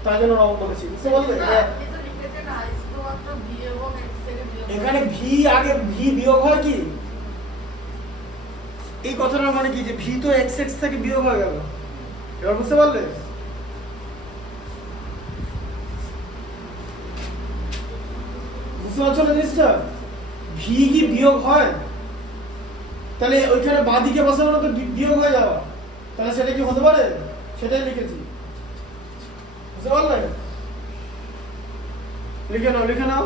তাই জন্য রং বলেছি বুঝতে পারলে আপনি তো লিখেছেন শুধুমাত্র বি এবং এক্স থেকে বিয়োগ এখানে ভি আগে ভি বিয়োগ হয় কি এই কথাটার মানে কি যে ভি তো এক্স এক্স থেকে বিয়োগ হয়ে গেল এবার বুঝতে পারলে বুঝতে পারছো না জিনিসটা ভি কি বিয়োগ হয় তাহলে ওইখানে বাঁদিকে বসে মানে তো বিয়োগ হয়ে যাওয়া তাহলে সেটা কি হতে পারে সেটাই লিখেছি বুঝতে পারলে লিখে নাও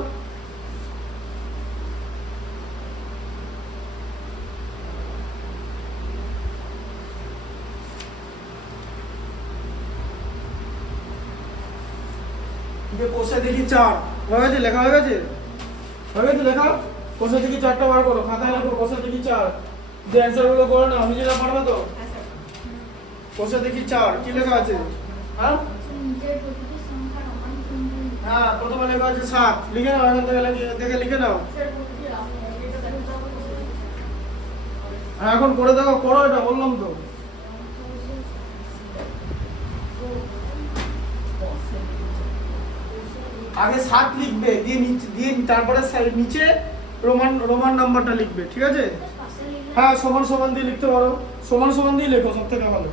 যে কোষে দেখি 4 হয়ে গেছে, লেখা হয়ে গেছে? হয়ে গেছে লেখা? কোষে দেখি 4টা বার করো, খাতায় লেখো কোষে দেখি 4। যে অ্যান্সার গুলো করে নাও, নিজেরা পারবে তো? হ্যাঁ স্যার। কোষে দেখি 4 কি লেখা আছে? হ্যাঁ নিজের প্রতিটি সংখ্যা রোমান সংখ্যা হ্যাঁ, প্রথমে লেখা আছে 7, লিখে নাও, এখান থেকে দেখে লিখে নাও। স্যার প্রতিটি এটা দেখতে হবে তো। আর এখন করে দেখো, করো, এটা বললাম তো। আগে 7 লিখবে, দিয়ে তারপরে নিচে রোমান নাম্বারটা লিখবে, ঠিক আছে? হ্যাঁ, সমান সমান দিয়ে লিখতে পারো, সমান সমান দিয়ে লেখো, সব থেকে ভালো।